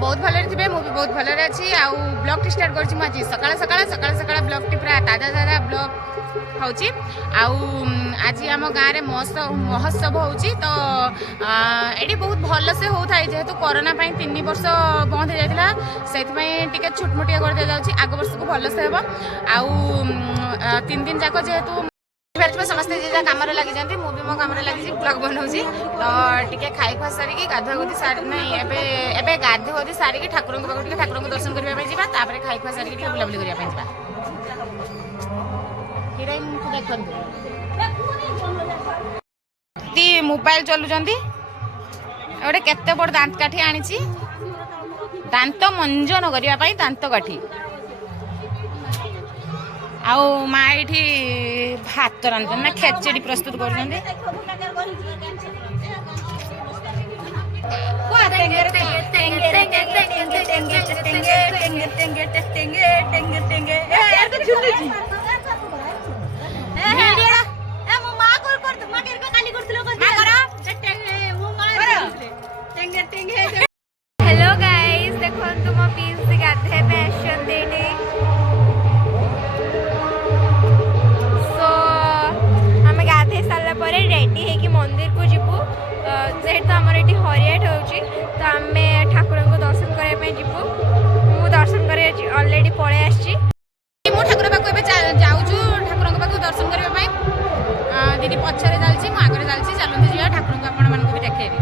बहुत भले थे मुझे बहुत भले अच्छी आउ ब्लॉग टी स्टार्ट कर सकाल सकाल सकाल सकाल ब्लॉग टी पूरा ताजा ताजा ब्लॉग होची आज आम गाँव में महोत्सव होची तो ये बहुत भल से होता है जेहेतु कोरोना 3 वर्ष बंद हो जाता से छुटमुटिया कर दि जाऊँगी आग वर्ष को भल से हम आउ 3 दिन जाक जेहेतु समस्ते जे कम लगी जाती मुझे मो कम लगी ब्लॉग बनाऊँगी तो टी खाई खुआ सारिकी गाधुआ गुधी सारी नहीं एबे गाधु गुधी सारिकी ठाकुर पाखे ठाकुर दर्शन करने जापर खाई खुआ सारिकी बुलाबुली करने देखते मोबाइल चलुंट गोटे केते बड़ दांत काठी आनी दांत मंजन करने दांत काठी आउ माँ ये भात रांधुन ना खेचड़ी प्रस्तुत कर हेलो गाइस देखो तुम पीस गाधे पैशन देने रेडी है कि मंदिर को जीवु जेहेतु आमर ये हरियाट हो तो आम ठाकुर को दर्शन करने जीवु मु दर्शन कर ऑलरेडी पळे आछि मु ठाकुर पाखु जाऊँ ठाकुर पाखु दर्शन करने दीदी पछरे चलती आगे चलती चलते जा ठाकुर को आपण मानक भी देखेबी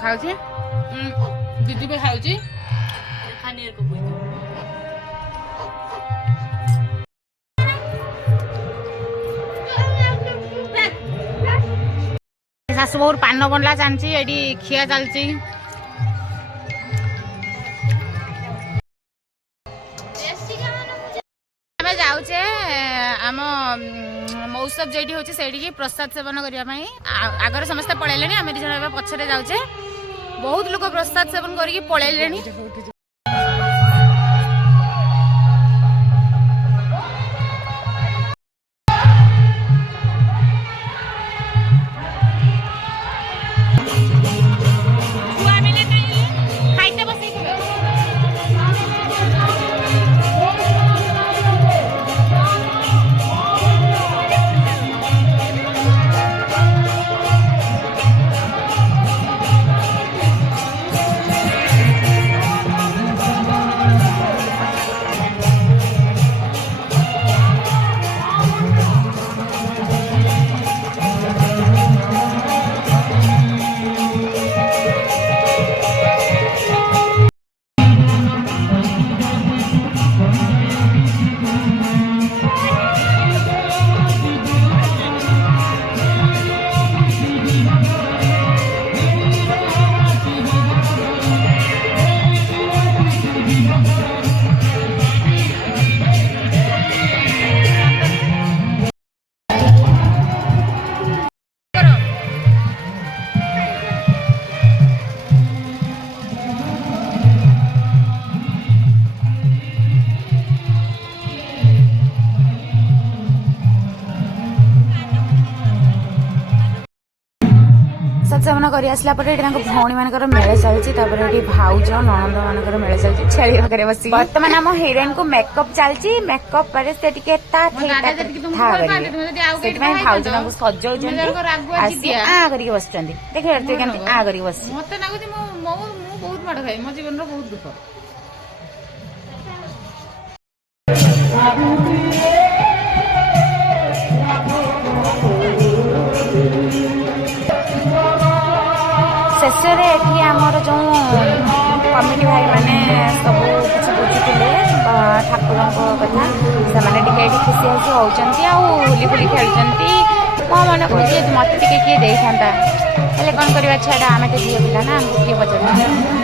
खाऊे दीदी भी खाऊँ शाशु बहुत पान बनला जानची ये खिया चलती जाऊे आम महोत्सव जेठी होची सेठी प्रसाद सेवन करने आगर समस्ते पलैले आम दी जन पछरे जाऊे बहुत लोग प्रसाद सेवन करके पलैले। କରି ଆସିଲା ପରେ ଏଠି ତାଙ୍କ ଭଉଣୀ ମାନଙ୍କର ମେଳ ଚାଲିଛି ତାପରେ ଏଠି ଭାଉଜ ନଣନ୍ଦ ମାନଙ୍କର ମେଳ ଚାଲିଛି ଛେଳି ପାଖରେ ବସି ବର୍ତ୍ତମାନ ଆମ ହିରୋଇନ କୁ ମେକଅପ୍ ଚାଲିଛି ମେକଅପ୍ ପରେ ସେ ଟିକେ ତା ସେଥିପାଇଁ ଭାଉଜ ତାଙ୍କୁ ସଜଉଛନ୍ତି ଆସି ଆ କରିକି ବସିଛନ୍ତି ଦେଖିବ ତୁ କେମିତି ଆ କରିକି ବସିଛି ମତେ ଲାଗୁଛି ମୁଁ ବହୁତ ମାଡ ଖାଇ ମୋ ଜୀବନର ବହୁତ ଦୁଃଖ ଶେଷରେ ଏଠି ଆମର ଯେଉଁ କମିଟି ଭାଇମାନେ ସବୁ କିଛି ବୁଝୁଥିଲେ ଠାକୁରଙ୍କ କଥା ସେମାନେ ଟିକେ ଏଠି ଖୁସି ଖୁସି ହେଉଛନ୍ତି ଆଉ ହୋଲି ଫୁଲି ଖେଳୁଛନ୍ତି ମୋ ମନେ କହୁଛି ମୋତେ ଟିକେ କିଏ ଦେଇଥାନ୍ତା ହେଲେ କ'ଣ କରିବା ଛାଡ଼ ଆମେ ତ ଝିଅ ପିଲା ନା ଆମକୁ କିଏ ପଚାରୁଛନ୍ତି